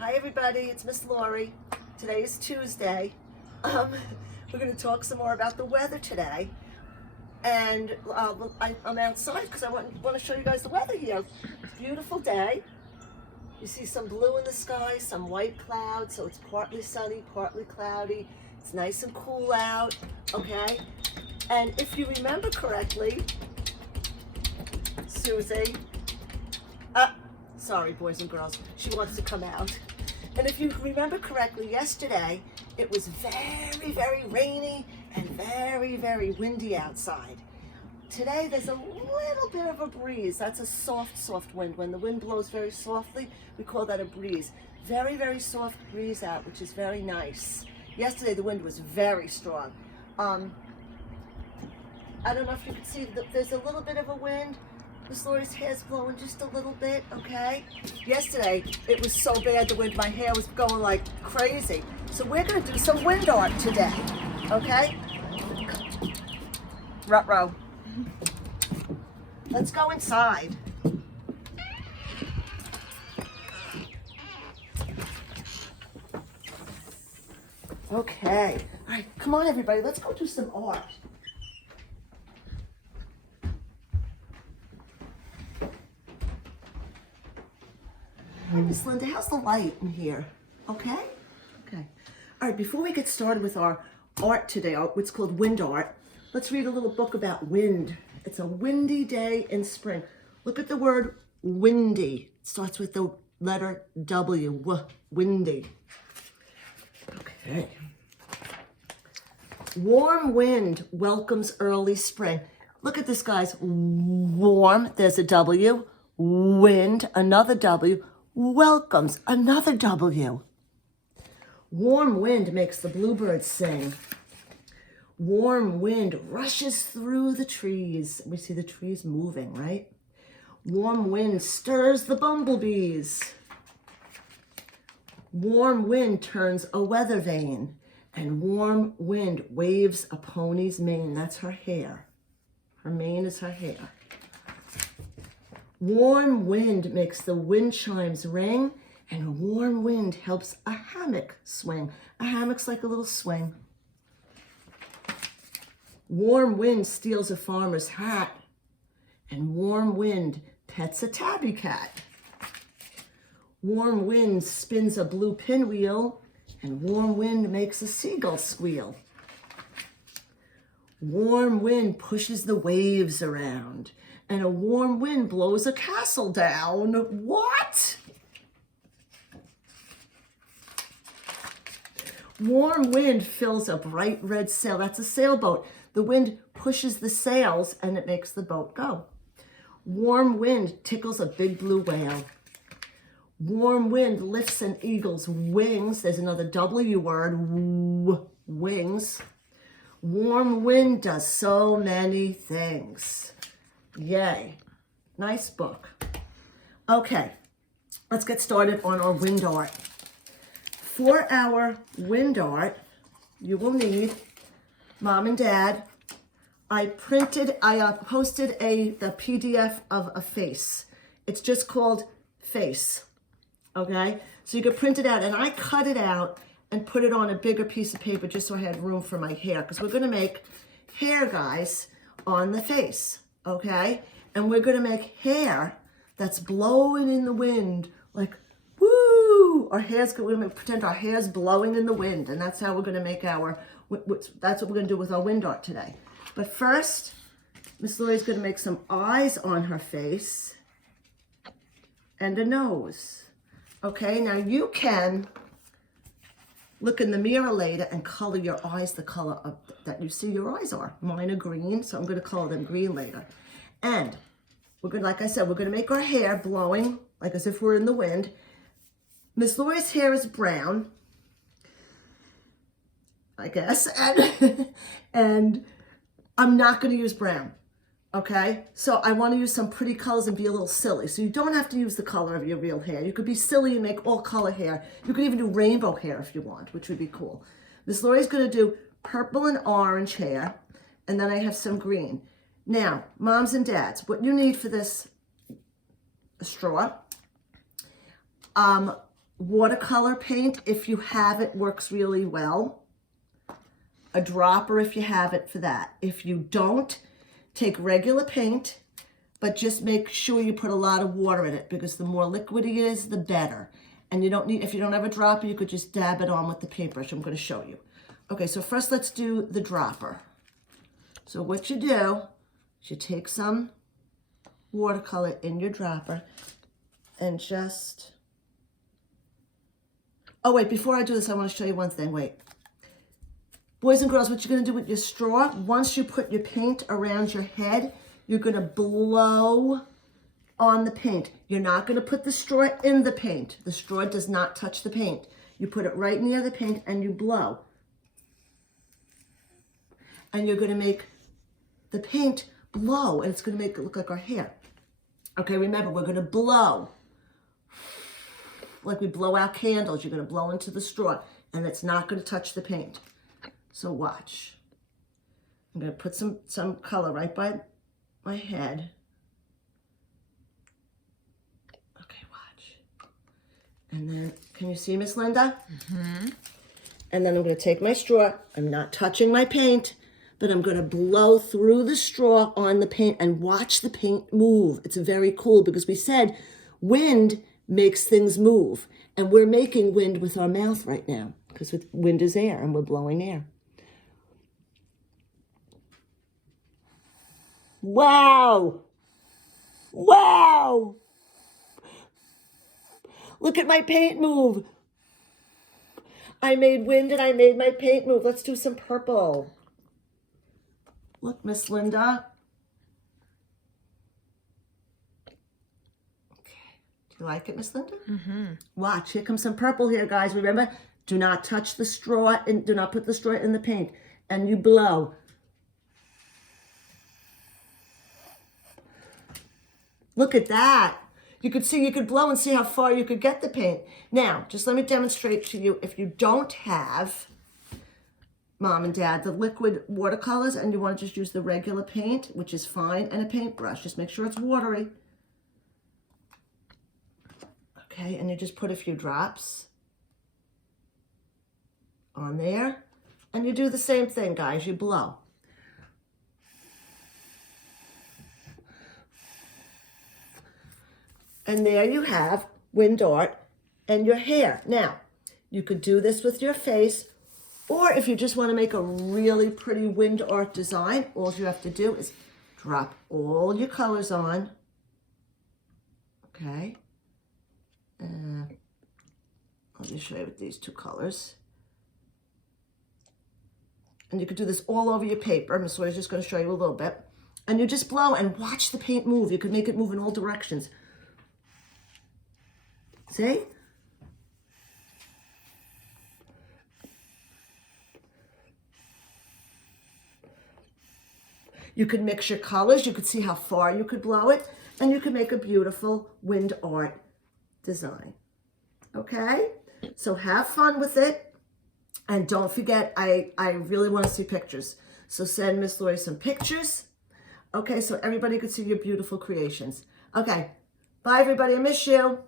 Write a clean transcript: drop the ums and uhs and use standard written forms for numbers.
Hi everybody, it's Miss Lori. Today is Tuesday. We're going to talk some more about the weather today. And I'm outside because I want to show you guys the weather here. It's a beautiful day. You see some blue in the sky, some white clouds, so it's partly sunny, partly cloudy. It's nice and cool out, okay? And if you remember correctly, Susie, sorry boys and girls, she wants to come out. And if you remember correctly, yesterday it was very, very rainy and very, very windy outside. Today there's a little bit of a breeze. That's a soft, soft wind. When the wind blows very softly, we call that a breeze. Very, very soft breeze out, which is very nice. Yesterday the wind was very strong. I don't know if you can see, there's a little bit of a wind. Miss Lori's hair's blowing just a little bit, okay? Yesterday, it was so bad the wind, my hair was going like crazy. So we're gonna do some wind art today, okay? Ruh-roh. Let's go inside. Okay, all right, come on everybody, let's go do some art. Hi, Miss Linda, how's the light in here? Okay? Okay. All right, before we get started with our art today, what's called wind art, let's read a little book about wind. It's a windy day in spring. Look at the word windy. It starts with the letter W, windy. Okay. Warm wind welcomes early spring. Look at this, guys. Warm, there's a W. Wind, another W. Welcomes, another W. Warm wind makes the bluebirds sing. Warm wind rushes through the trees. We see the trees moving, right? Warm wind stirs the bumblebees. Warm wind turns a weather vane. And warm wind waves a pony's mane. That's her hair. Her mane is her hair. Warm wind makes the wind chimes ring, and warm wind helps a hammock swing. A hammock's like a little swing. Warm wind steals a farmer's hat, and warm wind pets a tabby cat. Warm wind spins a blue pinwheel, and warm wind makes a seagull squeal. Warm wind pushes the waves around, and a warm wind blows a castle down. What? Warm wind fills a bright red sail. That's a sailboat. The wind pushes the sails and it makes the boat go. Warm wind tickles a big blue whale. Warm wind lifts an eagle's wings. There's another W word, wings. Warm wind does so many things. Yay. Nice book. Okay, let's get started on our wind art. For our wind art, you will need Mom and Dad. I posted the PDF of a face. It's just called face, okay? So you can print it out, and I cut it out and put it on a bigger piece of paper just so I had room for my hair, because we're gonna make hair, guys, on the face. Okay, and we're gonna make hair that's blowing in the wind, like woo. Our hair's we're gonna pretend our hair's blowing in the wind, and that's how we're gonna make that's what we're gonna do with our wind art today. But first, Miss Lori's gonna make some eyes on her face and a nose. Okay, now you can look in the mirror later and color your eyes the color of that you see your eyes are. Mine are green, so I'm gonna color them green later. And we're gonna, like I said, we're gonna make our hair blowing, like as if we're in the wind. Miss Lori's hair is brown, I guess, and I'm not gonna use brown, okay? So I wanna use some pretty colors and be a little silly. So you don't have to use the color of your real hair. You could be silly and make all color hair. You could even do rainbow hair if you want, which would be cool. Miss Lori's gonna do purple and orange hair, and then I have some green. Now, moms and dads, what you need for this straw, watercolor paint, if you have it, works really well. A dropper if you have it for that. If you don't, take regular paint, but just make sure you put a lot of water in it, because the more liquidy it is, the better. And you don't need, if you don't have a dropper, you could just dab it on with the paintbrush. I'm going to show you. Okay, so first let's do the dropper. So what you do is you take some watercolor in your dropper and just, oh wait, before I do this, I want to show you one thing, wait. Boys and girls, what you're going to do with your straw, once you put your paint around your head, you're going to blow on the paint. You're not going to put the straw in the paint. The straw does not touch the paint. You put it right near the paint and you blow. And you're going to make the paint blow, and it's going to make it look like our hair. Okay, remember, we're going to blow. Like we blow out candles, you're going to blow into the straw, and it's not going to touch the paint. So watch. I'm going to put some color right by my head. Okay, watch. And then, can you see, Miss Linda? Mm-hmm. And then I'm going to take my straw. I'm not touching my paint, but I'm going to blow through the straw on the paint and watch the paint move. It's very cool because we said wind makes things move. And we're making wind with our mouth right now because wind is air and we're blowing air. Wow. Wow. Look at my paint move. I made wind and I made my paint move. Let's do some purple. Look, Miss Linda. Okay. Do you like it, Miss Linda? Mm-hmm. Watch. Here comes some purple here, guys. Remember, do not touch the straw and do not put the straw in the paint. And you blow. Look at that. You could see, you could blow and see how far you could get the paint. Now, just let me demonstrate to you. If you don't have, Mom and Dad, the liquid watercolors and you want to just use the regular paint, which is fine, and a paintbrush, just make sure it's watery. Okay, and you just put a few drops on there. And you do the same thing, guys. You blow. And there you have wind art and your hair. Now, you could do this with your face, or if you just want to make a really pretty wind art design, all you have to do is drop all your colors on. Okay. I'll just show you with these two colors. And you could do this all over your paper. Miss Sawyer's just going to show you a little bit. And you just blow and watch the paint move. You could make it move in all directions. See? You could mix your colors. You could see how far you could blow it. And you could make a beautiful wind art design. Okay? So have fun with it. And don't forget, I really want to see pictures. So send Miss Lori some pictures. Okay, so everybody could see your beautiful creations. Okay. Bye, everybody. I miss you.